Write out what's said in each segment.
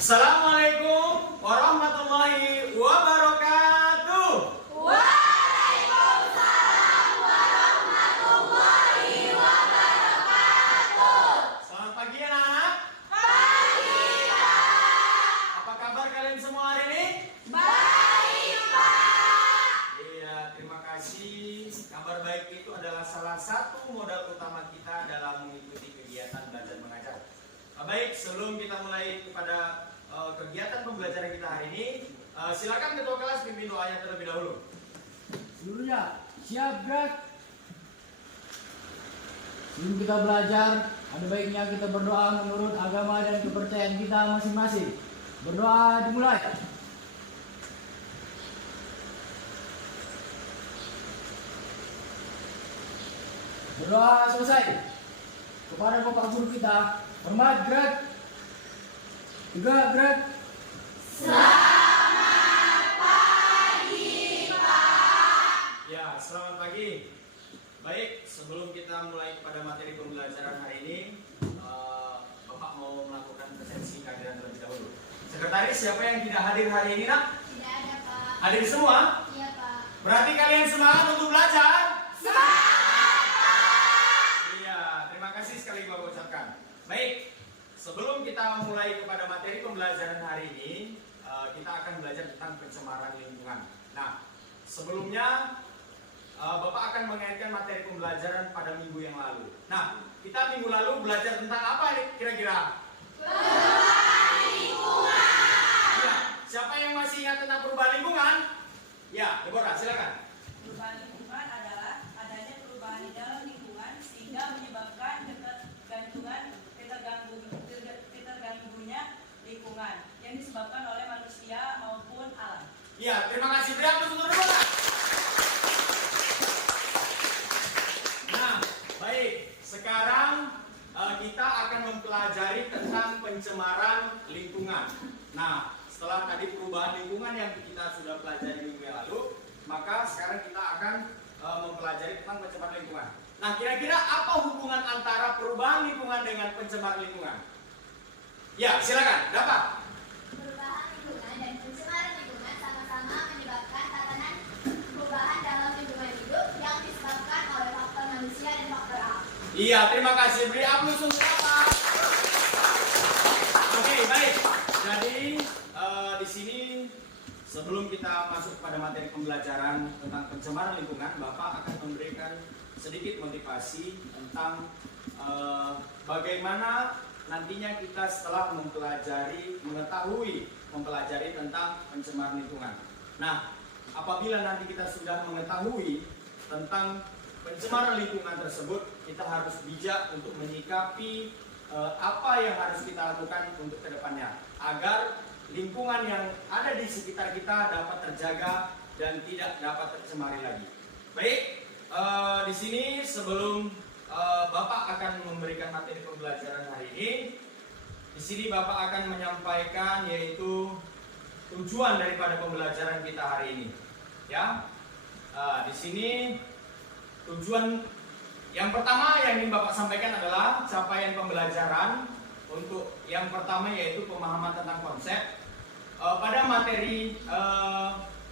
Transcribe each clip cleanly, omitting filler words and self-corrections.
Assalamualaikum warahmatullahi wabarakatuh. Waalaikumsalam warahmatullahi wabarakatuh. Selamat pagi anak-anak. Pagi, Pak. Apa kabar kalian semua hari ini? Baik, Pak. Iya, terima kasih. Kabar baik itu adalah salah satu modal utama kita dalam mengikuti kegiatan belajar mengajar. Baik, sebelum kita mulai kepada kegiatan pembelajaran kita hari ini, silakan ketua kelas pimpin doanya terlebih dahulu. Seluruhnya siap gerak. Sebelum kita belajar, ada baiknya kita berdoa menurut agama dan kepercayaan kita masing-masing. Berdoa dimulai. Berdoa selesai. Kepada Bapak Guru kita, hormat gerak. Tegak gerak. Selamat pagi, Pak. Ya, selamat pagi. Baik, sebelum kita mulai kepada materi pembelajaran hari ini, Bapak mau melakukan presensi kehadiran terlebih dahulu. Sekretaris, siapa yang tidak hadir hari ini, nak? Tidak ada, Pak. Hadir semua? Iya, Pak. Berarti kalian semangat untuk belajar? Semangat, Pak. Iya, terima kasih sekali Bapak ucapkan. Baik, sebelum kita mulai kepada materi pembelajaran hari ini, kita akan belajar tentang pencemaran lingkungan. Nah, sebelumnya Bapak akan mengaitkan materi pembelajaran pada minggu yang lalu. Nah, kita minggu lalu belajar tentang apa nih kira-kira? Perubahan lingkungan. Ya, siapa yang masih ingat tentang perubahan lingkungan? Ya, Deborah, silakan. Perubahan lingkungan adalah adanya perubahan di dalam lingkungan sehingga menyebabkan keterganggunya lingkungan yang disebabkan oleh manusia maupun alam. Ya, terima kasih. Beri aplaus untuk Deborah. Nah, baik. Sekarang kita akan mempelajari tentang pencemaran lingkungan. Nah, setelah tadi perubahan lingkungan yang kita sudah pelajari minggu yang lalu, maka sekarang kita akan mempelajari tentang pencemaran lingkungan. Nah, kira-kira apa hubungan antara perubahan lingkungan dengan pencemaran lingkungan? Ya, silakan. Dapat. Perubahan lingkungan dan pencemaran lingkungan sama-sama menyebabkan tatanan perubahan dalam lingkungan hidup yang disebabkan oleh faktor manusia dan faktor alam. Iya, terima kasih. Beri aplaus untuk apa? Oke, baik. Jadi di sini sebelum kita masuk pada materi pembelajaran tentang pencemaran lingkungan, Bapak akan memberikan sedikit motivasi tentang bagaimana nantinya kita setelah mempelajari tentang pencemaran lingkungan. Nah, apabila nanti kita sudah mengetahui tentang pencemaran lingkungan tersebut, kita harus bijak untuk menyikapi apa yang harus kita lakukan untuk kedepannya agar lingkungan yang ada di sekitar kita dapat terjaga dan tidak dapat tercemari lagi. Baik, di sini sebelum Bapak akan memberikan materi pembelajaran hari ini, di sini Bapak akan menyampaikan yaitu tujuan daripada pembelajaran kita hari ini. Ya, di sini tujuan yang pertama yang ingin Bapak sampaikan adalah capaian pembelajaran. Untuk yang pertama yaitu pemahaman tentang konsep. Pada materi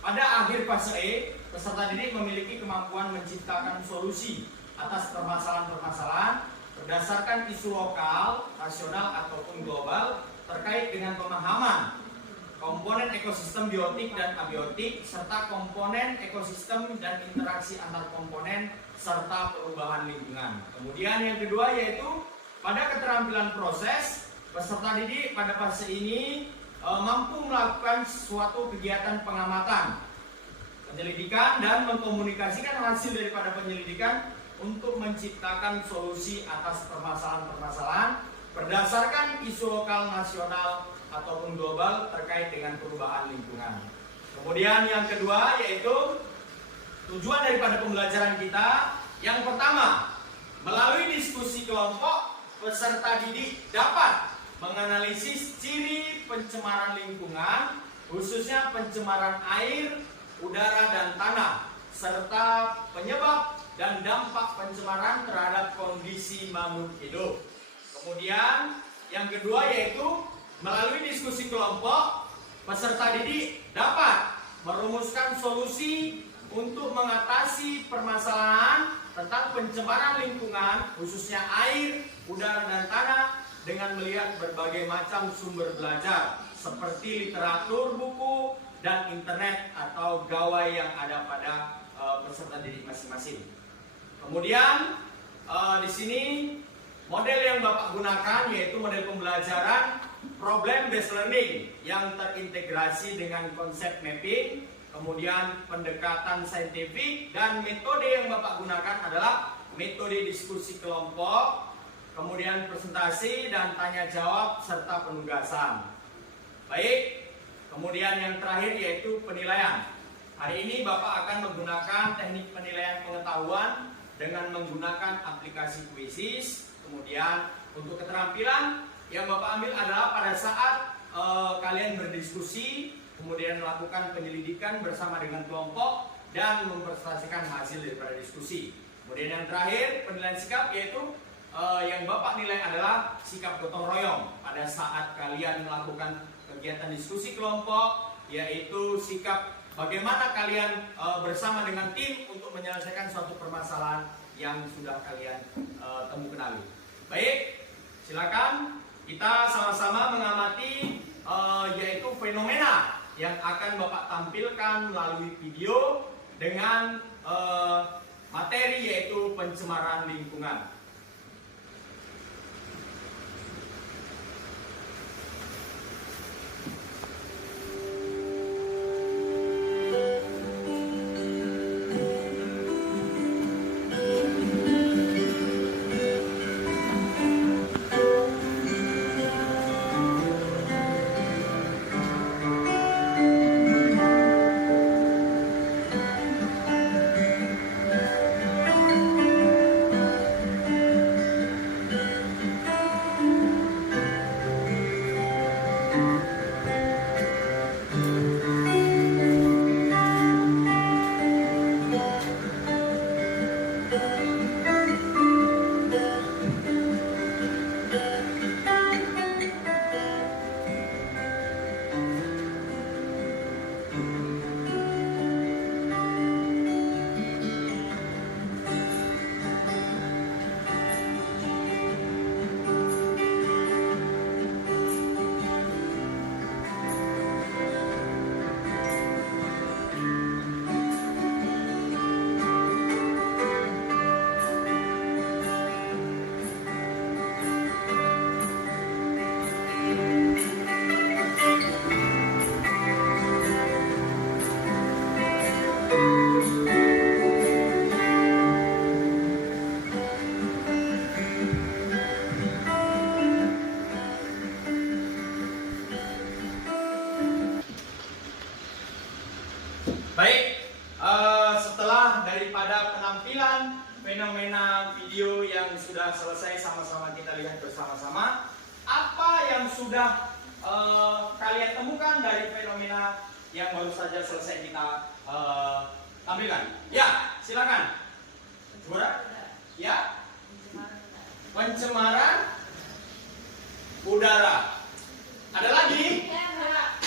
pada akhir fase E, peserta didik memiliki kemampuan menciptakan solusi atas permasalahan-permasalahan berdasarkan isu lokal, nasional ataupun global terkait dengan pemahaman komponen ekosistem biotik dan abiotik serta komponen ekosistem dan interaksi antar komponen serta perubahan lingkungan. Kemudian yang kedua yaitu pada keterampilan proses, peserta didik pada fase ini mampu melakukan suatu kegiatan pengamatan, penyelidikan dan mengkomunikasikan hasil daripada penyelidikan untuk menciptakan solusi atas permasalahan-permasalahan berdasarkan isu lokal, nasional ataupun global terkait dengan perubahan lingkungan. Kemudian yang kedua yaitu tujuan daripada pembelajaran kita. Yang pertama, melalui diskusi kelompok, peserta didik dapat menganalisis ciri pencemaran lingkungan, khususnya pencemaran air, udara dan tanah, serta penyebab dan dampak pencemaran terhadap kondisi makhluk hidup. Kemudian Yang kedua yaitu melalui diskusi kelompok, peserta didik dapat merumuskan solusi untuk mengatasi permasalahan tentang pencemaran lingkungan, khususnya air, udara, dan tanah dengan melihat berbagai macam sumber belajar seperti literatur, buku, dan internet atau gawai yang ada pada peserta didik masing-masing. Kemudian di sini model yang Bapak gunakan yaitu model pembelajaran problem based learning yang terintegrasi dengan konsep mapping, kemudian pendekatan saintifik, dan metode yang Bapak gunakan adalah metode diskusi kelompok, kemudian presentasi dan tanya jawab serta penugasan. Baik, kemudian yang terakhir yaitu penilaian. Hari ini Bapak akan menggunakan teknik penilaian pengetahuan dengan menggunakan aplikasi Quizzes. Kemudian untuk keterampilan yang Bapak ambil adalah pada saat kalian berdiskusi, kemudian melakukan penyelidikan bersama dengan kelompok dan mempresentasikan hasil daripada diskusi. Kemudian yang terakhir penilaian sikap yaitu yang Bapak nilai adalah sikap gotong royong pada saat kalian melakukan kegiatan diskusi kelompok, yaitu sikap bagaimana kalian bersama dengan tim untuk menyelesaikan suatu permasalahan yang sudah kalian temu kenali. Baik, silakan kita sama-sama mengamati yaitu fenomena yang akan Bapak tampilkan melalui video dengan materi yaitu pencemaran lingkungan. Baik, setelah daripada penampilan fenomena video yang sudah selesai sama-sama kita lihat bersama-sama, apa yang sudah kalian temukan dari fenomena yang baru saja selesai kita tampilkan? Ya, silakan. Bura? Ya? Pencemaran udara. Ada lagi?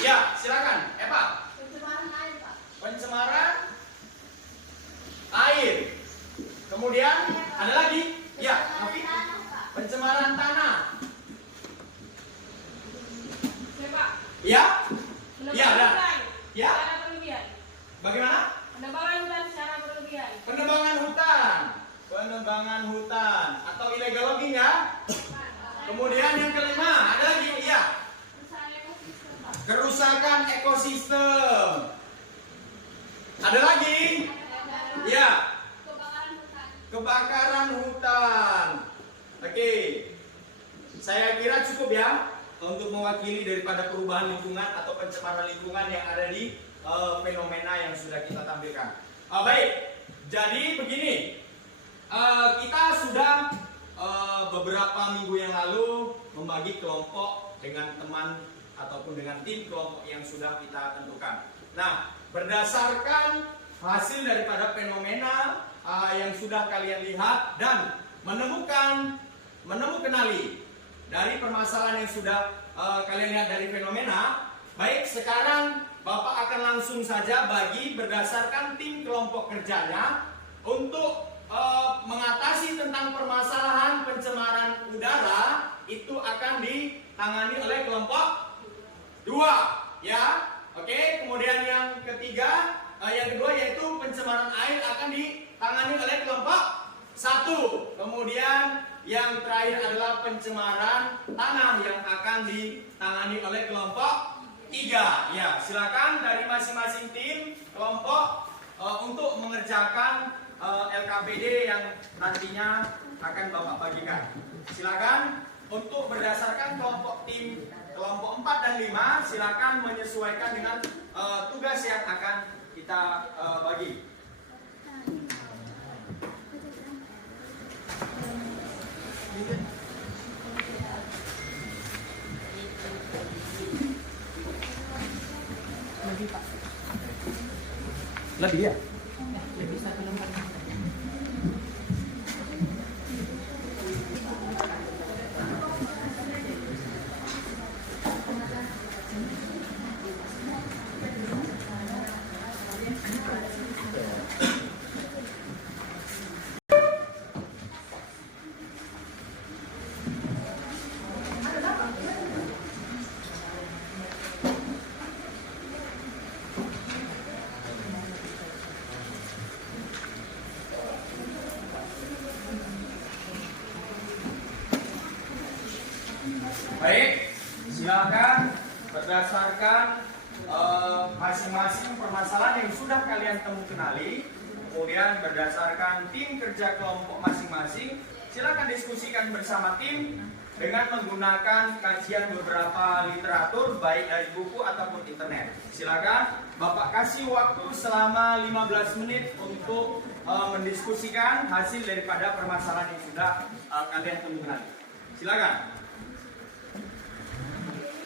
Ya, silakan. Eva. Pencemaran air, Pak. Pencemaran air. Kemudian ada lagi? Ya, Novi. Pencemaran tanah. Ya? Ya, ada. Ya? Bagaimana? Penebangan hutan secara berlebihan. Penebangan hutan. Penebangan hutan atau illegal logging ya? Kemudian yang kelima, ada lagi? Ya. Kerusakan ekosistem. Ada lagi? Ya. Kebakaran hutan. Oke. Saya kira cukup ya untuk mewakili daripada perubahan lingkungan atau pencemaran lingkungan yang ada di fenomena yang sudah kita tampilkan. Baik. Jadi begini. Kita sudah beberapa minggu yang lalu membagi kelompok dengan teman ataupun dengan tim kelompok yang sudah kita tentukan. Nah, berdasarkan hasil daripada fenomena yang sudah kalian lihat dan menemukan kenali dari permasalahan yang sudah kalian lihat dari fenomena. Baik, sekarang Bapak akan langsung saja bagi berdasarkan tim kelompok kerjanya untuk mengatasi tentang permasalahan pencemaran udara itu akan ditangani oleh kelompok 2, ya. Oke, kemudian yang kedua yaitu pencemaran air akan ditangani oleh kelompok 1. Kemudian yang terakhir adalah pencemaran tanah yang akan ditangani oleh kelompok 3. Ya, silakan dari masing-masing tim kelompok untuk mengerjakan LKPD yang nantinya akan Bapak bagikan. Silakan untuk berdasarkan kelompok tim kelompok 4 dan 5, silakan menyesuaikan dengan tugas yang akan kita bagi. Lebih ya? Baik, silakan berdasarkan masing-masing permasalahan yang sudah kalian kenali, kemudian berdasarkan tim kerja kelompok masing-masing, silakan diskusikan bersama tim dengan menggunakan kajian beberapa literatur baik dari buku ataupun internet. Silakan Bapak kasih waktu selama 15 menit untuk mendiskusikan hasil daripada permasalahan yang sudah kalian temukan. Silakan.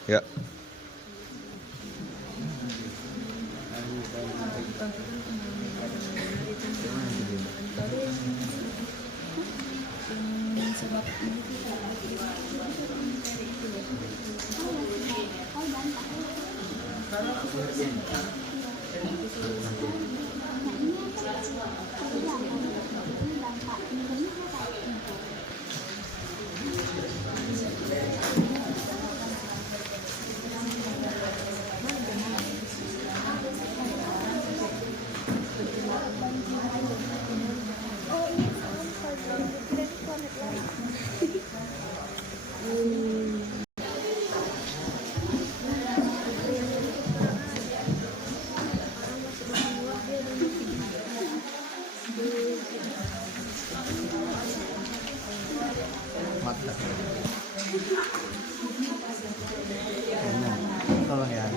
Ya. Tolong ya.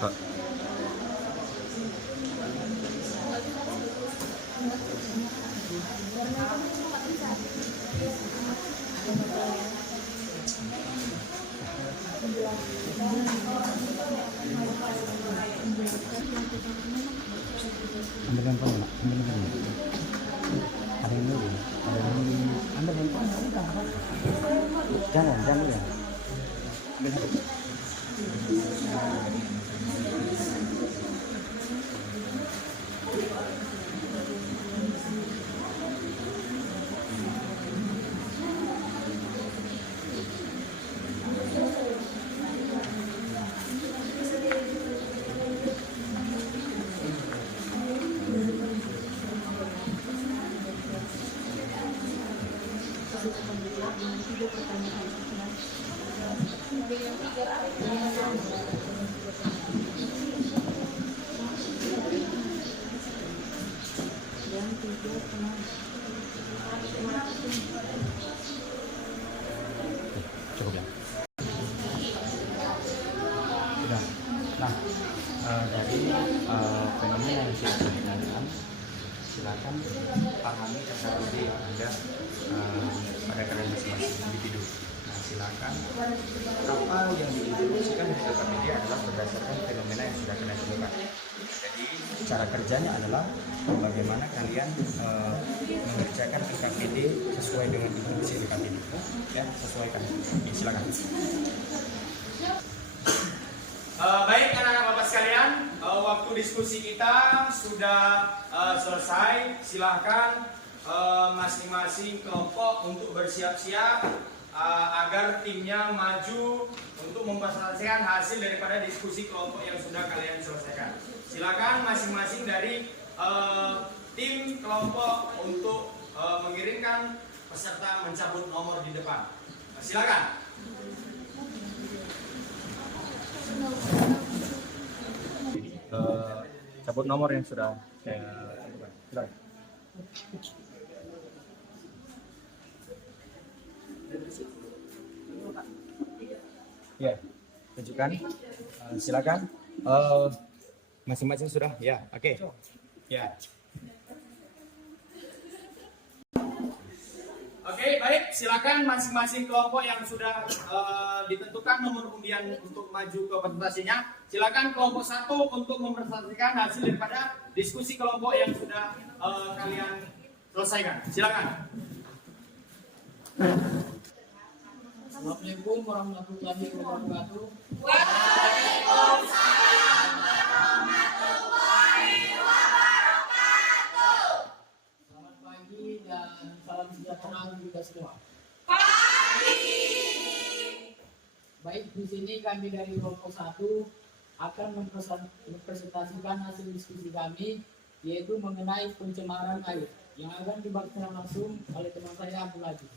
Pak. Ambil handphone nak, ambil handphone. Ada yang dulu, ada yang dulu. Ambil handphone, udah apa? Jangan ya. Ambil handphone. Cukup ya. Sudah. Nah, dari fenomena yang sudah dikenalkan, silakan pahami terminologi yang ada pada kalian masing-masing individu. Nah, silakan apa yang diintroduksikan di KPD adalah berdasarkan fenomena yang sudah kalian temukan. Jadi cara kerjanya adalah bagaimana kalian mengerjakan KPD sesuai dengan instruksi KPD. Ya, sesuaikan. Ya, silakan. Baik anak-anak bapak sekalian, waktu diskusi kita sudah selesai. Silahkan masing-masing kelompok untuk bersiap-siap agar timnya maju untuk mempresentasikan hasil daripada diskusi kelompok yang sudah kalian selesaikan. Silakan masing-masing dari tim kelompok untuk mengirimkan peserta mencabut nomor di depan. Silakan. Cabut nomor yang sudah saya tentukan. Silakan. Ya, tunjukkan. Silakan. Masing-masing sudah. Ya, oke. Ya. Oke, baik. Silakan masing-masing kelompok yang sudah ditentukan nomor undian untuk maju ke presentasinya. Silakan kelompok 1 untuk mempresentasikan hasil daripada diskusi kelompok yang sudah kalian selesaikan. Silakan. Assalamualaikum warahmatullahi wabarakatuh. Selamat pagi dan salam sejahtera untuk kita semua. Baik, di sini kami dari kelompok 1 akan mempresentasikan hasil diskusi kami, yaitu mengenai pencemaran air yang akan dibacakan langsung oleh teman saya Abdul Aziz.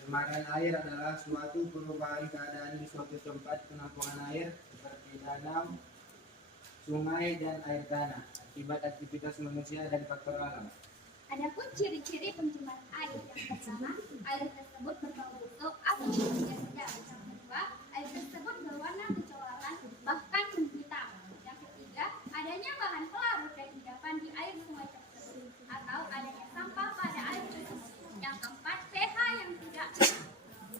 Pencemaran air adalah suatu perubahan keadaan di suatu tempat penampungan air seperti danau, sungai, dan air tanah akibat aktivitas manusia dan faktor alam. Adapun ciri-ciri pencemaran air yang pertama, air tersebut berbau busuk atau tidak sedap. Yang kedua, air tersebut berwarna kecoklatan bahkan menghitam. Yang ketiga, adanya bahan pelarut dan endapan di air sungai tersebut atau adanya sampah pada air tersebut. Yang keempat, pH yang tidak.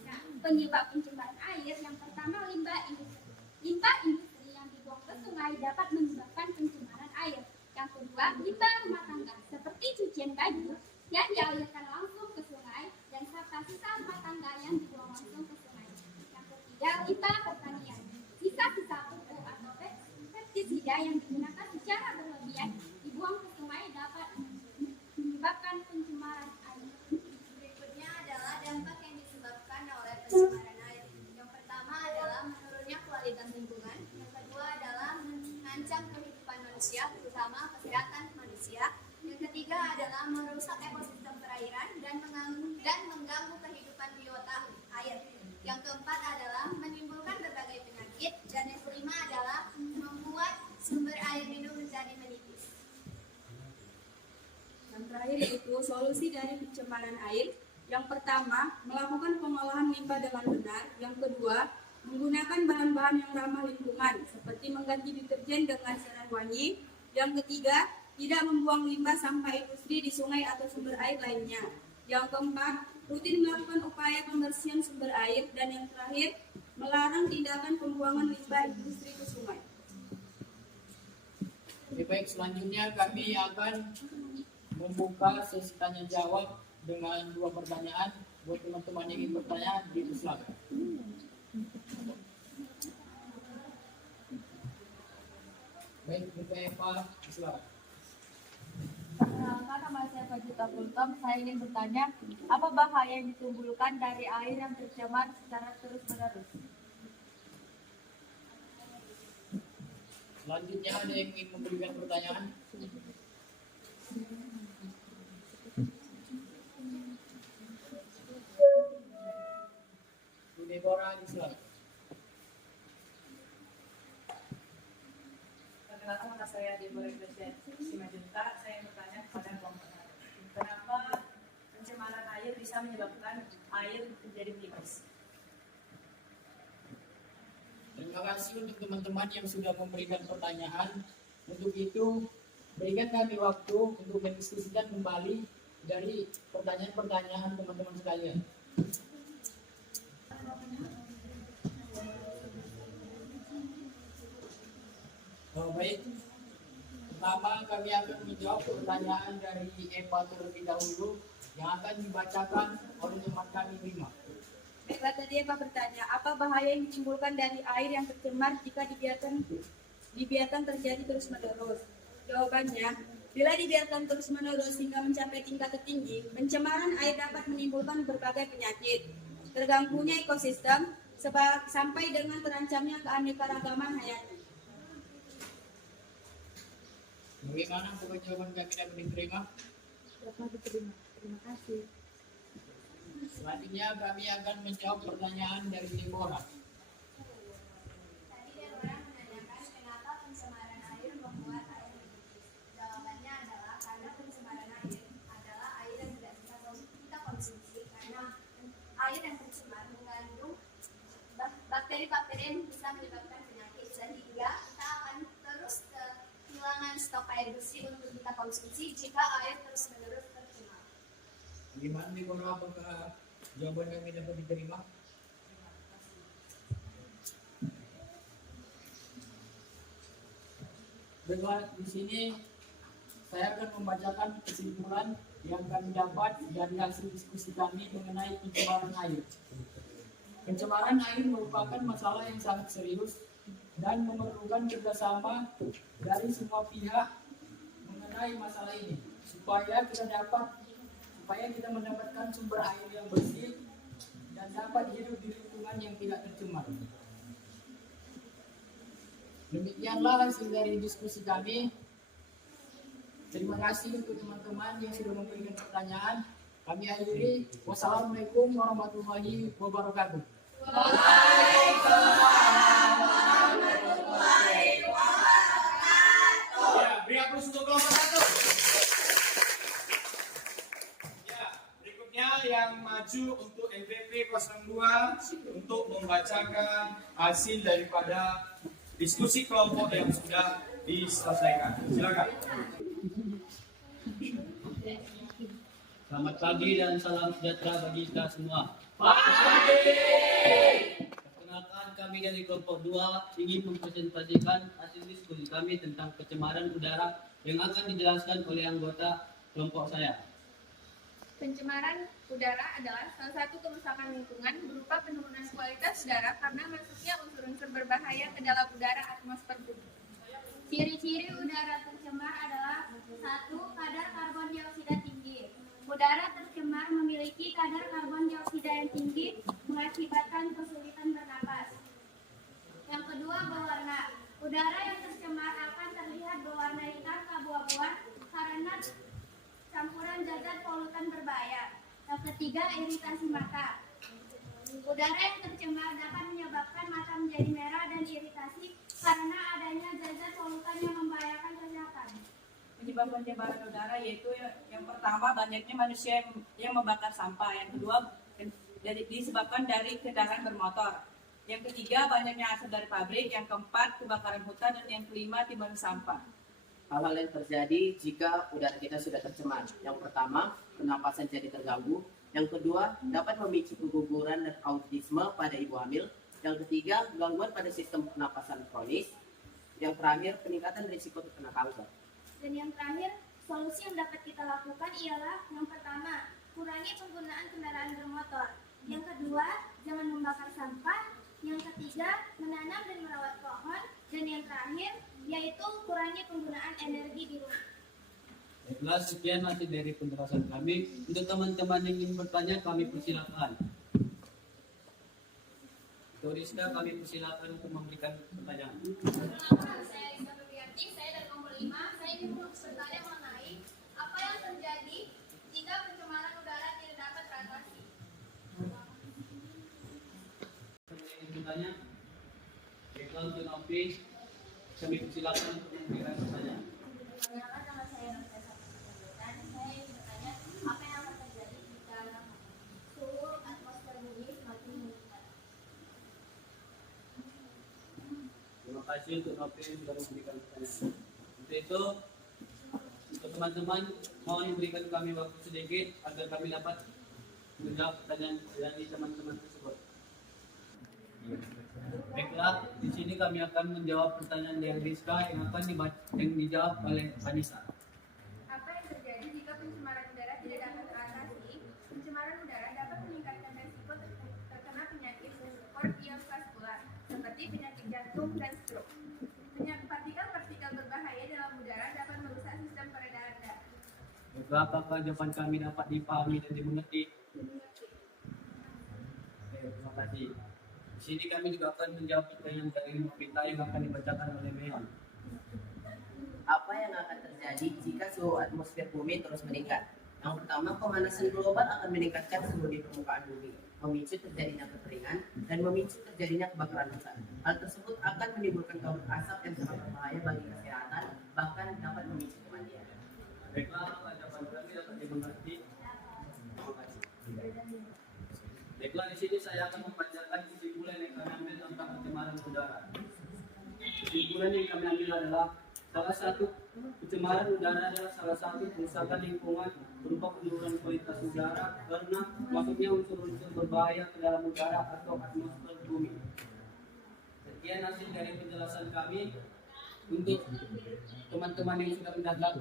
Nah, penyebab pencemaran air yang pertama limbah industri. Limbah industri yang dibuang ke sungai dapat menyebabkan pencemaran air. Yang kedua, limbah rumah tangga seperti cucian baju yang dialirkan langsung ke sungai dan sisa rumah tangga yang dibuang langsung ke sungai. Yang ketiga, limbah pertanian. Sisa-sisa pupuk atau pestisida yang digunakan secara berlebihan dibuang ke sungai dapat menyebabkan pencemaran air. Berikutnya adalah dampak yang disebabkan oleh pencemaran air. Yang pertama adalah menurunnya kualitas lingkungan. Yang kedua adalah mengancam kehidupan manusia, terutama kesehatan manusia. Yang ketiga adalah merusak ekosistem perairan dan mengganggu kehidupan biota air. Yang keempat adalah menimbulkan berbagai penyakit. Dan yang kelima adalah membuat sumber air minum menjadi menipis. Yang terakhir yaitu solusi dari pencemaran air. Yang pertama, melakukan pengolahan limbah dengan benar. Yang kedua, menggunakan bahan-bahan yang ramah lingkungan, seperti mengganti deterjen dengan cairan wangi. Yang ketiga, tidak membuang limbah sampah industri di sungai atau sumber air lainnya. Yang keempat, rutin melakukan upaya pembersihan sumber air. Dan yang terakhir, melarang tindakan pembuangan limbah industri ke sungai. Baik, selanjutnya kami akan membuka sesi tanya jawab dengan 2 pertanyaan. Buat teman-teman yang ingin bertanya, dipersilakan. Baik, Bapak Eva, silakan. Perkenalkan, nama saya Fajita Kultom. Saya ingin bertanya, apa bahaya yang ditimbulkan dari air yang tercemar secara terus-menerus? Selanjutnya ada yang ingin memberikan pertanyaan? Bu Deborah, silakan. Perkenalkan, nama saya Deborah Gresya Simanjuntak. Saya bertanya kepada kelompok saya. Kenapa pencemaran air bisa menyebabkan air menjadi tipis? Terima kasih untuk teman-teman yang sudah memberikan pertanyaan. Untuk itu, berikan kami waktu untuk mendiskusikan kembali dari pertanyaan-pertanyaan teman-teman sekalian. Baik, pertama kami akan menjawab pertanyaan dari Eva terlebih dahulu yang akan dibacakan oleh teman kami Bima. Baiklah, tadi Eva bertanya, apa bahaya yang ditimbulkan dari air yang tercemar jika dibiarkan terjadi terus-menerus? Jawabannya, bila dibiarkan terus-menerus hingga mencapai tingkat tertinggi, pencemaran air dapat menimbulkan berbagai penyakit, terganggunya ekosistem, sampai dengan terancamnya keanekaragaman hayati. Bagaimana apakah jawaban kami dapat diterima? Dapat diterima. Terima kasih. Selanjutnya kami akan menjawab pertanyaan dari Deborah. Tadi Deborah menanyakan kenapa pencemaran air membuat air menipis. Jawabannya adalah karena pencemaran air adalah air yang tidak bisa kita konsumsi karena air yang tercemar mengandung bakteri-bakteri yang bisa menyebabkan penyakit sehingga kita akan terus kehilangan stok air bersih untuk kita konsumsi jika air terus-menerus tercemar. Bagaimana Deborah, apakah jawaban kami dapat diterima? Baiklah, di sini saya akan membacakan kesimpulan yang kami dapat dari hasil diskusi kami mengenai pencemaran air. Pencemaran air merupakan masalah yang sangat serius dan memerlukan kerjasama dari semua pihak mengenai masalah ini supaya kita mendapatkan sumber air yang bersih dan dapat hidup di lingkungan yang tidak tercemar. Demikianlah hasil dari diskusi kami. Terima kasih untuk teman-teman yang sudah memberikan pertanyaan. Kami akhiri. Wassalamualaikum warahmatullahi wabarakatuh. Ya, beri aplaus untuk kelompok 1. Ya, berikutnya yang maju untuk MVP 02 untuk membacakan hasil daripada diskusi kelompok yang sudah diselesaikan. Silakan. Selamat pagi dan salam sejahtera bagi kita semua. Perkenalkan, kami dari kelompok 2 ingin mempresentasikan hasil diskusi kami tentang pencemaran udara yang akan dijelaskan oleh anggota kelompok saya. Pencemaran udara adalah salah satu kerusakan lingkungan berupa penurunan kualitas udara karena masuknya unsur-unsur berbahaya ke dalam udara atmosfer bumi. Ciri-ciri udara tercemar adalah 1. Kadar karbon dioksida tinggi. Udara tercemar memiliki kadar karbon dioksida yang tinggi mengakibatkan kesulitan bernapas. Yang kedua, berwarna. Udara yang tercemar akan terlihat berwarna hitam keabu-abuan karena campuran zat polutan berbahaya. Yang ketiga, iritasi mata. Udara yang tercemar dapat menyebabkan mata menjadi merah dan iritasi karena adanya zat polutan yang membahayakan kesehatan. Penyebab pencemaran udara yaitu yang pertama, banyaknya manusia yang membakar sampah. Yang kedua, disebabkan dari kendaraan bermotor. Yang ketiga, banyaknya asap dari pabrik. Yang keempat, kebakaran hutan. Dan yang kelima, timbunan sampah. Hal-hal yang terjadi jika udara kita sudah tercemar. Yang pertama, pernapasan jadi terganggu. Yang kedua, dapat memicu keguguran dan autisme pada ibu hamil. Yang ketiga, gangguan pada sistem pernapasan kronis. Yang terakhir, peningkatan risiko terkena kanker. Dan yang terakhir, solusi yang dapat kita lakukan ialah yang pertama, kurangi penggunaan kendaraan bermotor. Yang kedua, jangan membakar sampah. Yang ketiga, menanam dan merawat pohon. Dan yang terakhir, yaitu kurangi penggunaan energi di rumah. Baiklah, sekian hasil dari penjelasan kami. Untuk teman-teman yang ingin bertanya, kami persilakan. Rizka, kami persilakan untuk memberikan pertanyaan. Saya Rizka Rubiati, saya dari kelompok 5. Saya ingin bertanya mengenai apa yang terjadi jika pencemaran udara tidak dapat teratasi. Bertanya, baiklah untuk Novi, kami persilakan untuk memberikan pertanyaan. Perkenalkan, nama saya Nursa Saputri dan saya ingin bertanya apa yang akan terjadi jika suhu atmosfer bumi semakin meningkat. Terima kasih untuk Novi yang sudah memberikan pertanyaan. Untuk itu, untuk teman-teman mohon berikan kami waktu sedikit agar kami dapat menjawab pertanyaan dari teman-teman tersebut. Baiklah, di sini kami akan menjawab pertanyaan dari Rizka yang akan dijawab oleh Vanessa. Apa yang terjadi jika pencemaran udara tidak dapat teratasi? Pencemaran udara dapat meningkatkan resiko terkena penyakit kardiovaskular seperti penyakit jantung dan stroke. Partikel-partikel berbahaya dalam udara dapat merusak sistem peredaran darah. Baiklah, apakah jawaban kami dapat dipahami dan dimengerti? Oke, terima kasih. Di sini kami juga akan menjawab pertanyaan dari Novita yang akan dibacakan oleh Meon. Apa yang akan terjadi jika suhu atmosfer bumi terus meningkat? Yang pertama, pemanasan global akan meningkatkan suhu di permukaan bumi, memicu terjadinya kekeringan, dan memicu terjadinya kebakaran hutan. Hal tersebut akan menimbulkan kabut asap yang sangat berbahaya bagi kesehatan, bahkan dapat memicu kematian. Baiklah, apa jawaban kami dapat dimengerti? Terima kasih. Baiklah, di sini saya akan membacakan kesimpulan yang kami ambil tentang pencemaran udara. Kesimpulan yang kami ambil adalah pencemaran udara adalah salah satu kerusakan lingkungan berupa penurunan kualitas udara karena masuknya unsur-unsur berbahaya ke dalam udara atau atmosfer bumi. Sekian hasil dari penjelasan kami untuk teman-teman yang sudah mendengar.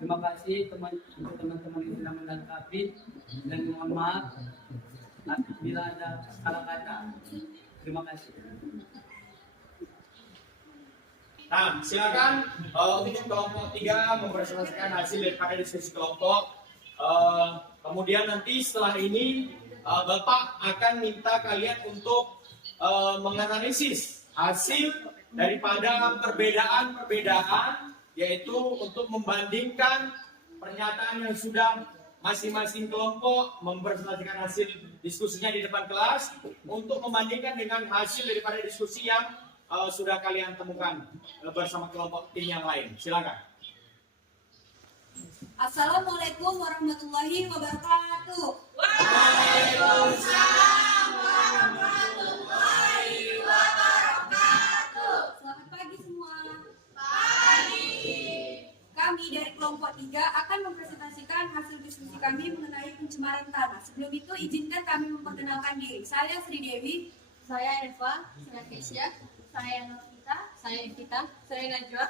Terima kasih untuk teman-teman yang sudah menanggapi dan mohon maaf bila ada salah kata. Terima kasih. Nah, silakan untuk kelompok 3 mempresentasikan hasil daripada diskusi kelompok. Kemudian nanti setelah ini Bapak akan minta kalian untuk menganalisis hasil daripada perbedaan-perbedaan, yaitu untuk membandingkan pernyataan yang sudah masing-masing kelompok mempresentasikan hasil diskusinya di depan kelas untuk membandingkan dengan hasil daripada diskusi yang sudah kalian temukan bersama kelompok tim yang lain. Silakan. Assalamualaikum warahmatullahi wabarakatuh. Waalaikumsalam warahmatullahi wabarakatuh. Selamat pagi semua. Pagi. Kami dari kelompok 3 akan mempresentasikan hasil diskusi kami mengenai pencemaran tanah. Sebelum itu izinkan kami memperkenalkan diri. Saya Sri Dewi. Saya Eva, saya Kesia, saya Novita, saya Evita, saya Najwa.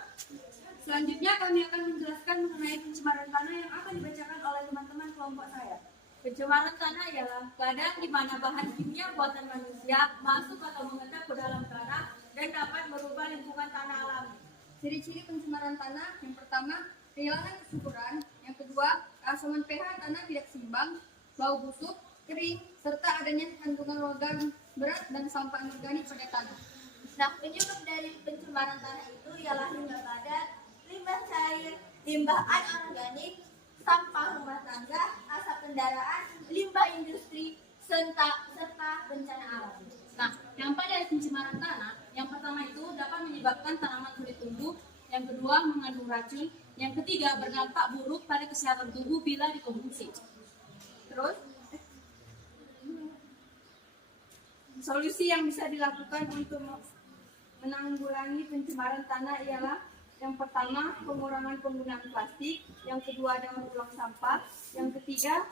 Selanjutnya kami akan menjelaskan mengenai pencemaran tanah yang akan dibacakan oleh teman-teman kelompok saya. Pencemaran tanah ialah keadaan di mana bahan kimia buatan manusia masuk atau mengendap ke dalam tanah dan dapat merubah lingkungan tanah alami. Ciri-ciri pencemaran tanah: yang pertama, kehilangan kesuburan; yang kedua, keasaman pH tanah tidak seimbang, bau busuk, kering, serta adanya kandungan logam berat dan sampah anorganik pada tanah. Nah, penyebab dari pencemaran tanah itu ialah limbah padat, limbah cair, limbah anorganik, sampah rumah tangga, asap kendaraan, limbah industri, serta bencana alam. Nah, dampak dari pencemaran tanah, yang pertama itu dapat menyebabkan tanaman sulit tumbuh, yang kedua mengandung racun, yang ketiga berdampak buruk pada kesehatan tubuh bila dikonsumsi. Terus, solusi yang bisa dilakukan untuk menanggulangi pencemaran tanah ialah: yang pertama, pengurangan penggunaan plastik; yang kedua, daur ulang sampah; yang ketiga,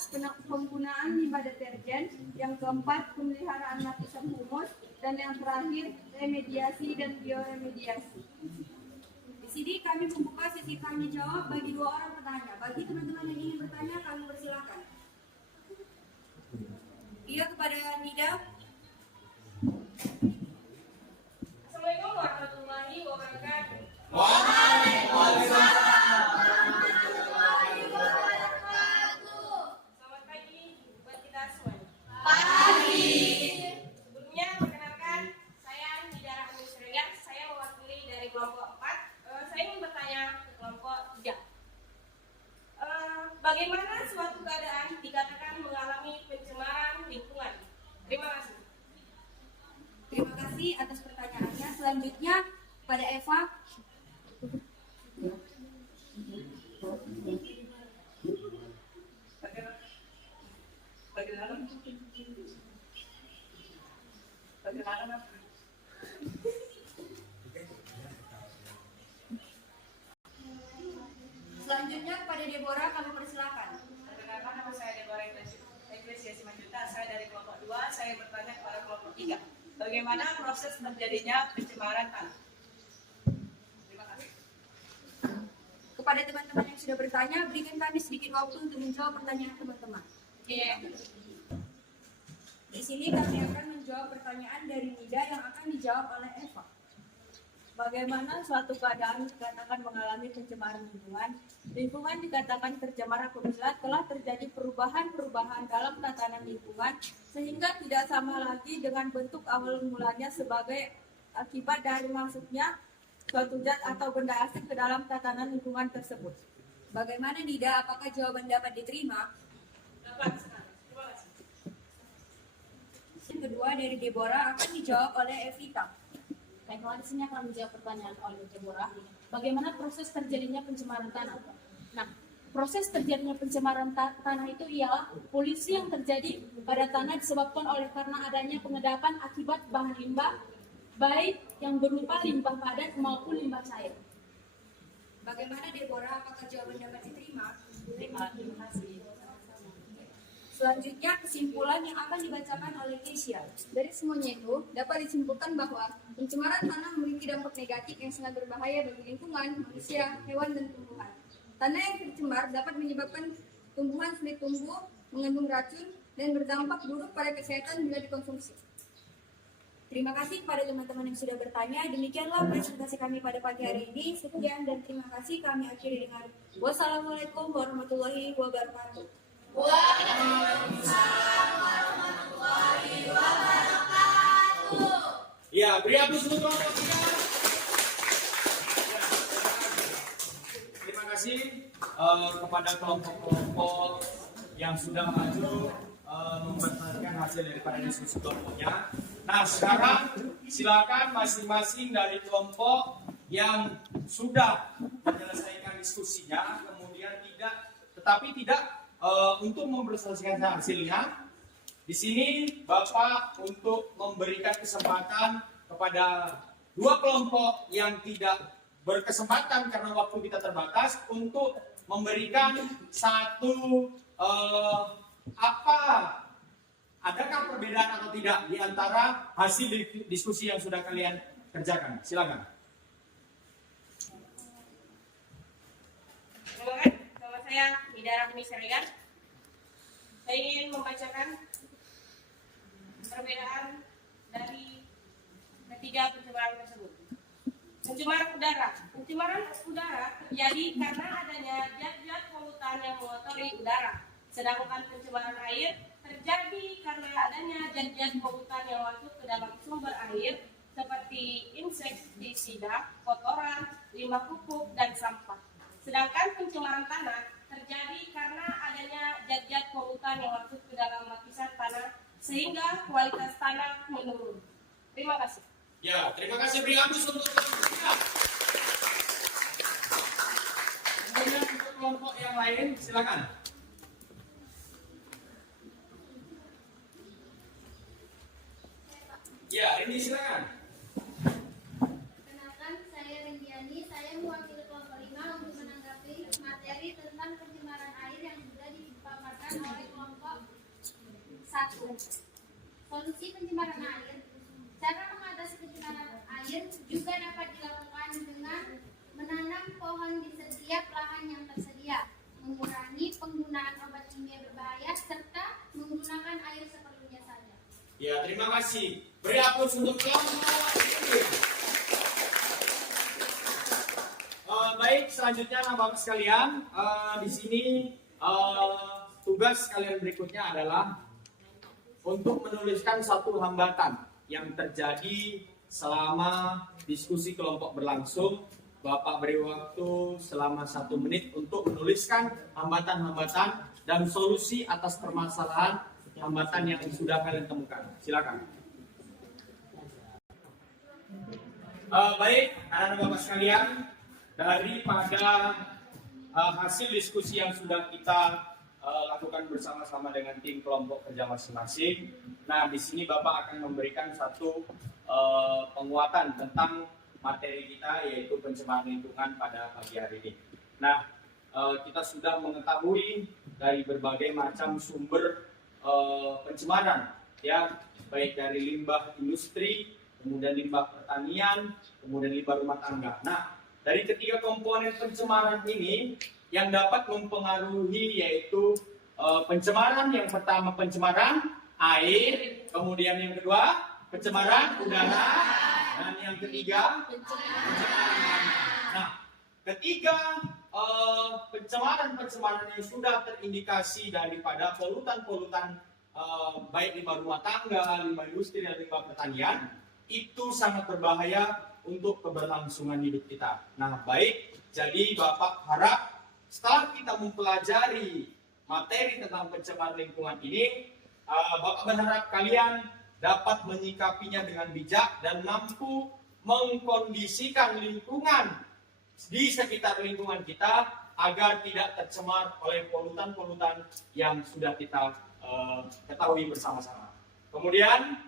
penggunaan limbah deterjen; yang keempat, pemeliharaan lapisan humus; dan yang terakhir, remediasi dan bioremediasi. Di sini kami membuka sesi tanya jawab bagi 2 orang petanya. Bagi teman-teman yang ingin bertanya, kami persilakan. Iya, kepada Nida. Assalamualaikum warahmatullahi wabarakatuh. Waalaikumsalam warahmatullahi wabarakatuh. Selamat pagi buat kita semuanya. Pagi. Sebelumnya perkenalkan, saya Nida Rahmi Surya. Saya mewakili dari kelompok 4. Saya ingin bertanya ke kelompok 3. Bagaimana suatu keadaan dikatakan mengalami pencemaran lingkungan? Terima kasih. Terima kasih atas pertanyaannya. Selanjutnya pada Eva. Selanjutnya kepada Deborah kami persilakan. Perkenalkan, nama saya Deborah Eklesia Simanjuntak. Saya dari kelompok 2. Saya bertanya kepada kelompok 3. Bagaimana proses terjadinya pencemaran tanah? Terima kasih. Kepada teman-teman yang sudah bertanya, berikan kami sedikit waktu untuk menjawab pertanyaan teman-teman. Di sini kami akan menjawab pertanyaan dari Nida yang akan dijawab oleh Eva. Bagaimana suatu keadaan dikatakan mengalami pencemaran lingkungan? Lingkungan dikatakan tercemar apabila telah terjadi perubahan-perubahan dalam tatanan lingkungan sehingga tidak sama lagi dengan bentuk awal mulanya sebagai akibat dari masuknya suatu zat atau benda asing ke dalam tatanan lingkungan tersebut. Bagaimana Nida, apakah jawaban dapat diterima? Dapat sekali. Terima kasih. Yang kedua dari Deborah akan dijawab oleh Evita. Baiklah, di sini akan menjawab pertanyaan oleh Deborah. Bagaimana proses terjadinya pencemaran tanah? Nah, proses terjadinya pencemaran tanah itu ialah polusi yang terjadi pada tanah disebabkan oleh karena adanya pengedapan akibat bahan limbah, baik yang berupa limbah padat maupun limbah cair. Bagaimana Deborah, apakah jawaban dapat diterima? Terima kasih. Selanjutnya kesimpulan yang akan dibacakan oleh Keisha. Dari semuanya itu, dapat disimpulkan bahwa pencemaran tanah memiliki dampak negatif yang sangat berbahaya bagi lingkungan, manusia, hewan, dan tumbuhan. Tanah yang tercemar dapat menyebabkan tumbuhan sulit tumbuh, mengandung racun, dan berdampak buruk pada kesehatan bila dikonsumsi. Terima kasih kepada teman-teman yang sudah bertanya. Demikianlah presentasi kami pada pagi hari ini. Sekian dan terima kasih. Kami akhiri dengan wassalamualaikum warahmatullahi wabarakatuh. Ya, beri aplaus untuk kelompok 3. Terima kasih kepada kelompok-kelompok yang sudah maju mempertahankan hasil daripada diskusi kelompoknya. Nah, sekarang silakan masing-masing dari kelompok yang sudah menyelesaikan diskusinya, kemudian tidak untuk mempresentasikan hasilnya. Di sini Bapak untuk memberikan kesempatan kepada dua kelompok yang tidak berkesempatan karena waktu kita terbatas untuk memberikan satu adakah perbedaan atau tidak di antara hasil diskusi yang sudah kalian kerjakan. Silakan. Nama saya Nida Rahmi Serian. Saya ingin membacakan perbedaan dari ketiga pencemaran tersebut. Pencemaran udara. Pencemaran udara terjadi karena adanya zat-zat polutan yang mengotori udara. Sedangkan pencemaran air terjadi karena adanya zat-zat polutan yang masuk ke dalam sumber air seperti insektisida, kotoran, limbah pupuk, dan sampah. Sedangkan pencemaran tanah terjadi karena adanya zat-zat polutan yang masuk ke dalam lapisan tanah sehingga kualitas tanah menurun. Terima kasih. Ya, terima kasih. Beri aplaus untuk kelompok kita. Kemudian untuk kelompok yang lain, silakan. Ya, ini silakan. Kenalkan, saya Rendiani. Saya mewakili kelompok 5 untuk menanggapi materi tentang pencemaran air yang sudah dipaparkan oleh kelompok 1. Solusi pencemaran air. Cara mengatasi pencemaran air juga dapat dilakukan dengan menanam pohon di setiap lahan yang tersedia, mengurangi penggunaan obat kimia berbahaya, serta menggunakan air seperlunya saja. Ya, terima kasih. Beri aplaus untuk kelompok ini. Baik, selanjutnya Bapak sekalian, di sini tugas kalian berikutnya adalah untuk menuliskan satu hambatan yang terjadi selama diskusi kelompok berlangsung. Bapak beri waktu selama 1 menit untuk menuliskan hambatan-hambatan dan solusi atas permasalahan hambatan yang sudah kalian temukan. Silakan. Baik, anak-anak Bapak sekalian, daripada hasil diskusi yang sudah kita lakukan bersama-sama dengan tim kelompok kerja masing-masing, Nah, di sini Bapak akan memberikan satu penguatan tentang materi kita, yaitu pencemaran lingkungan pada pagi hari ini. Nah, kita sudah mengetahui dari berbagai macam sumber pencemaran, ya, baik dari limbah industri, kemudian limbah pertanian, kemudian limbah rumah tangga. Nah, dari ketiga komponen pencemaran ini yang dapat mempengaruhi yaitu pencemaran yang pertama pencemaran air, kemudian yang kedua pencemaran udara, dan yang ketiga pencemaran tanah. Nah, ketiga pencemaran yang sudah terindikasi daripada polutan-polutan baik limbah rumah tangga, limbah industri, dan limbah pertanian itu sangat berbahaya untuk keberlangsungan hidup kita. Nah, baik, jadi Bapak harap setelah kita mempelajari materi tentang pencemaran lingkungan ini, Bapak berharap kalian dapat menyikapinya dengan bijak dan mampu mengkondisikan lingkungan di sekitar lingkungan kita agar tidak tercemar oleh polutan-polutan yang sudah kita ketahui bersama-sama. Kemudian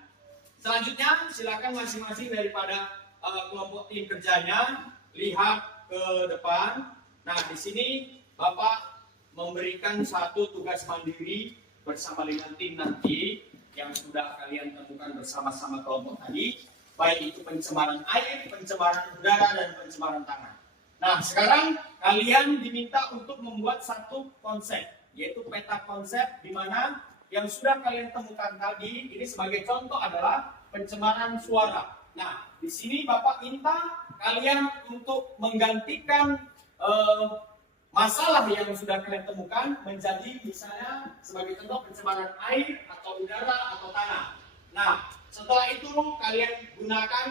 selanjutnya silakan masing-masing daripada kelompok tim kerjanya lihat ke depan. Nah, di sini Bapak memberikan satu tugas mandiri bersama dengan tim nanti yang sudah kalian temukan bersama-sama kelompok tadi, baik itu pencemaran air, pencemaran udara, dan pencemaran tanah. Nah, sekarang kalian diminta untuk membuat satu konsep, yaitu peta konsep di mana yang sudah kalian temukan tadi, ini sebagai contoh adalah pencemaran suara. Nah, di sini Bapak minta kalian untuk menggantikan masalah yang sudah kalian temukan menjadi misalnya sebagai contoh pencemaran air atau udara atau tanah. Nah, setelah itu kalian gunakan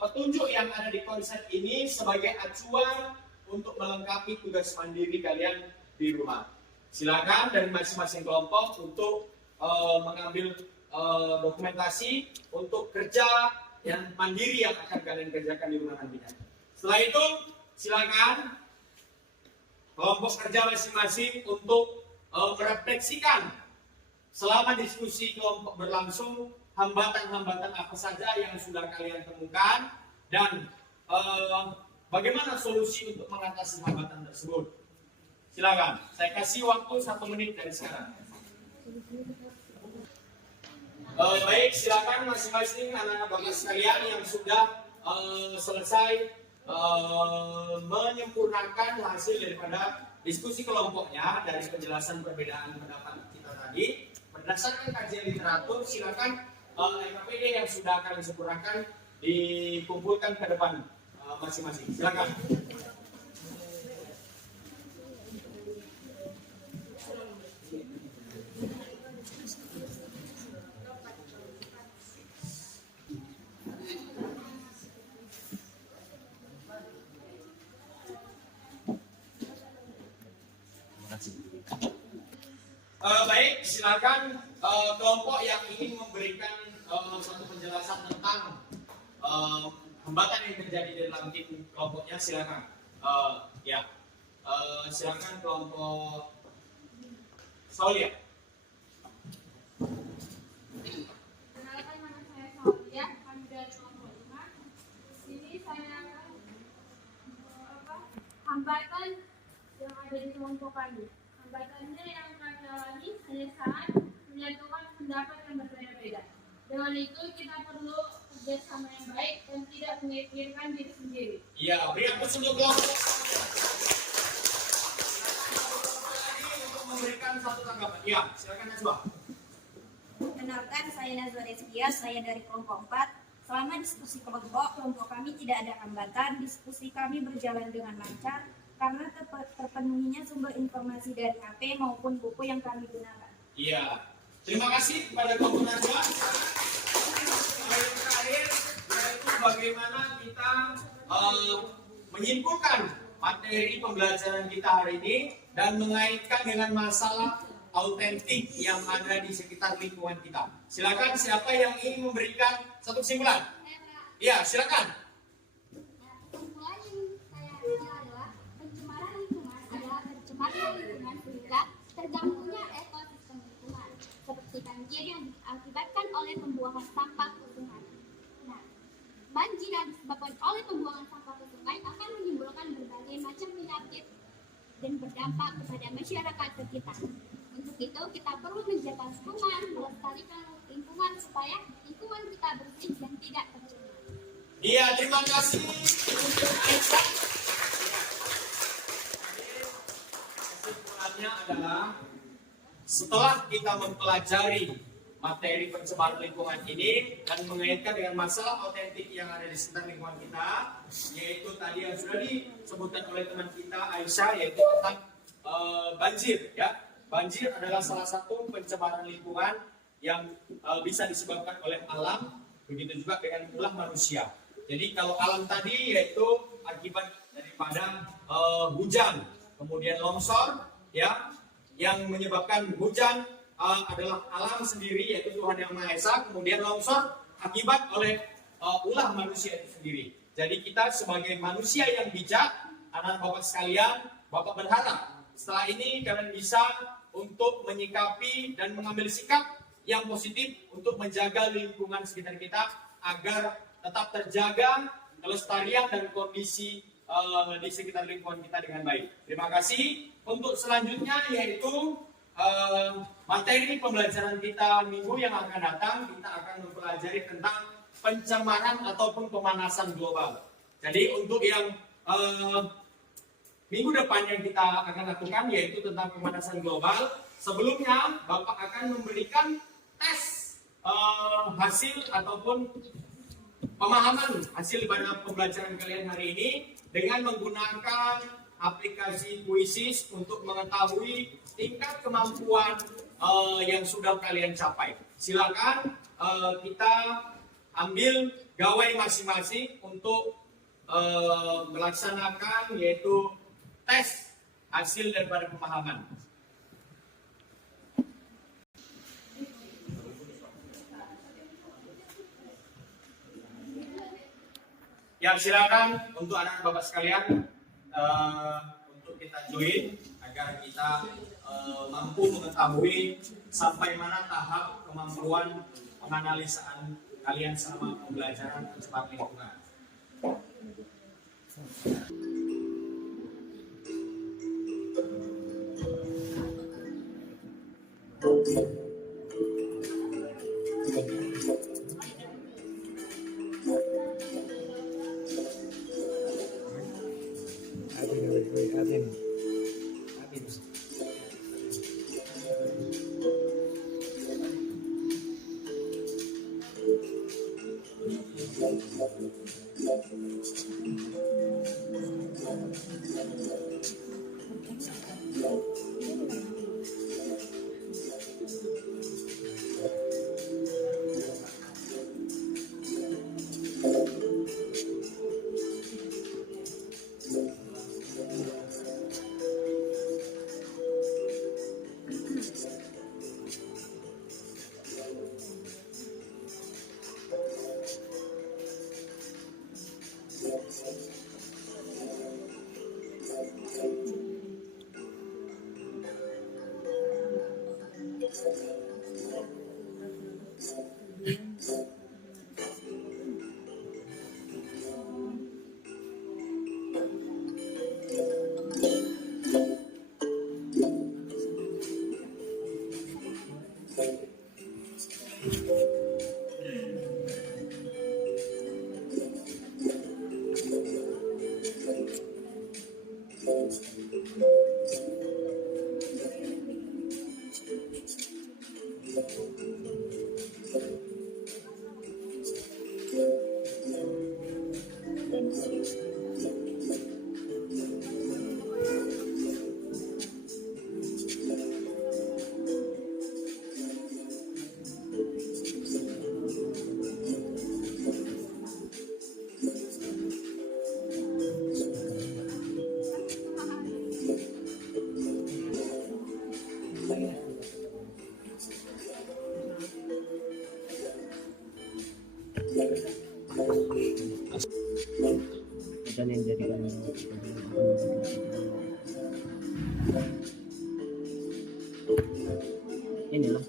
petunjuk yang ada di konsep ini sebagai acuan untuk melengkapi tugas mandiri kalian di rumah. Silakan dari masing-masing kelompok untuk mengambil dokumentasi untuk kerja yang mandiri yang akan kalian kerjakan di rumah nantinya. Setelah itu silakan kelompok kerja masing-masing untuk merefleksikan selama diskusi kelompok berlangsung hambatan-hambatan apa saja yang sudah kalian temukan dan bagaimana solusi untuk mengatasi hambatan tersebut. Silakan, saya kasih waktu 1 menit dari sekarang. Baik, silakan masing-masing anak-anak bapak sekalian yang sudah selesai menyempurnakan hasil daripada diskusi kelompoknya dari penjelasan perbedaan pendapat kita tadi berdasarkan kajian literatur. Silakan LKPD yang sudah kalian sempurnakan dikumpulkan ke depan masing-masing. Silakan. Baik, silakan kelompok yang ingin memberikan suatu penjelasan tentang hambatan yang terjadi di dalam tim kelompoknya, silakan. Silakan kelompok Saulia. Kenalkan, nama saya Saulia, kami dari kelompok 5. Di sini saya akan hambatan yang ada di kelompok kami. Hambatannya yang kami alami hanya saat menyatukan pendapat yang berbeda-beda. Dengan itu kita perlu kerjasama yang baik dan tidak memikirkan diri sendiri. Iya, beri aplaus untuk kelompok. Untuk memberikan satu tanggapan. Iya, silakan Najwa. Perkenalkan, saya Nazwa Rizkia, saya dari kelompok 4. Selama diskusi kelompok kami tidak ada hambatan, diskusi kami berjalan dengan lancar karena terpenuhinya sumber informasi dari HP maupun buku yang kami gunakan. Iya, terima kasih kepada kelompok Najwa. Yang terakhir yaitu bagaimana kita menyimpulkan materi pembelajaran kita hari ini dan mengaitkan dengan masalah autentik yang ada di sekitar lingkungan kita. Silakan, siapa yang ingin memberikan satu kesimpulan? Iya, silakan. Kesimpulan yang saya ambil adalah pencemaran lingkungan adalah pencemaran lingkungan sehingga terganggunya ekosistem lingkungan seperti banjir yang disebabkan oleh pembuangan sampah ke sungai. Nah, banjir yang disebabkan oleh pembuangan sampah ke sungai akan menimbulkan berbagai macam penyakit dan berdampak kepada masyarakat sekitar. Untuk itu, kita perlu menjaga lingkungan, melestarikan lingkungan supaya lingkungan kita bersih dan tidak tercemar. Iya, terima kasih. Kesimpulannya adalah setelah kita mempelajari materi pencemaran lingkungan ini dan mengaitkan dengan masalah otentik yang ada di sekitar lingkungan kita, yaitu tadi yang sudah disebutkan oleh teman kita Aisyah, yaitu tentang banjir. Ya, banjir adalah salah satu pencemaran lingkungan yang bisa disebabkan oleh alam, begitu juga dengan ulah manusia. Jadi kalau alam tadi yaitu akibat daripada hujan, kemudian longsor, ya, yang menyebabkan hujan adalah alam sendiri, yaitu Tuhan Yang Maha Esa. Kemudian longsor akibat oleh ulah manusia itu sendiri. Jadi kita sebagai manusia yang bijak, anak bapak sekalian, bapak berharap setelah ini kalian bisa untuk menyikapi dan mengambil sikap yang positif untuk menjaga lingkungan sekitar kita agar tetap terjaga kelestarian dan kondisi di sekitar lingkungan kita dengan baik. Terima kasih. Untuk selanjutnya yaitu materi pembelajaran kita minggu yang akan datang, kita akan mempelajari tentang pencemaran ataupun pemanasan global. Jadi untuk yang minggu depan yang kita akan lakukan yaitu tentang pemanasan global. Sebelumnya Bapak akan memberikan tes hasil ataupun pemahaman hasil pada pembelajaran kalian hari ini dengan menggunakan aplikasi Quizzes untuk mengetahui tingkat kemampuan yang sudah kalian capai. Silakan kita ambil gawai masing-masing untuk melaksanakan yaitu tes hasil daripada pemahaman. Ya, silakan untuk anak bapak sekalian untuk kita join agar kita mampu mengetahui sampai mana tahap kemampuan penganalisaan kalian selama pembelajaran pencemaran lingkungan. Dan yang jadi inilah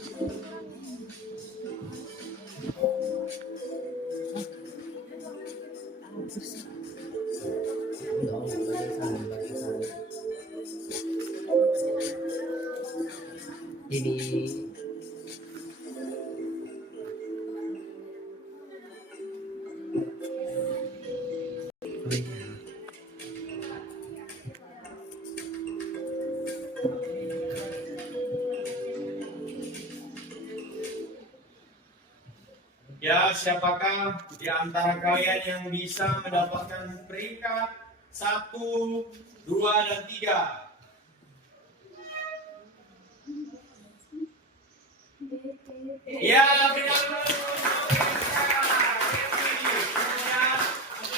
Ini Ya, siapakah di antara kalian yang bisa mendapatkan peringkat 1, 2, dan 3? Ya, peringkat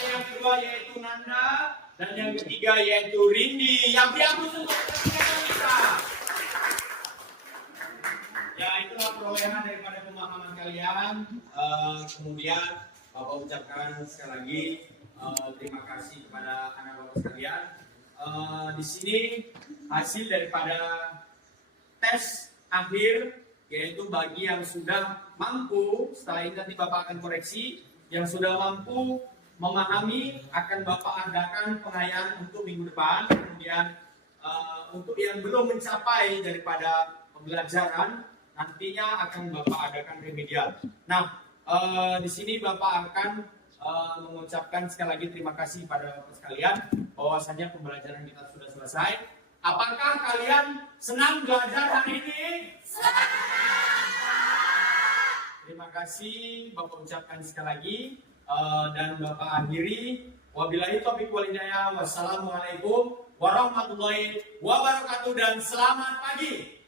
yang kedua yaitu Nanda, dan yang ketiga yaitu Rindi. Yang beri aku untuk kita. Ya, itulah perolehan daripada pemahaman kalian. Kemudian Bapak ucapkan sekali lagi terima kasih kepada anak Bapak sekalian. Di sini hasil daripada tes akhir, yaitu bagi yang sudah mampu, setelah ini nanti Bapak akan koreksi, yang sudah mampu memahami akan Bapak adakan pengayaan untuk minggu depan. Kemudian untuk yang belum mencapai daripada pembelajaran, nantinya akan Bapak adakan remedial. Nah, di sini Bapak akan mengucapkan sekali lagi terima kasih pada Bapak sekalian bahwasanya pembelajaran kita sudah selesai. Apakah kalian senang belajar hari ini? Senang! Terima kasih Bapak ucapkan sekali lagi dan Bapak akhiri. Wabillahi taufiq wal hidayah. Wassalamualaikum warahmatullahi wabarakatuh dan selamat pagi.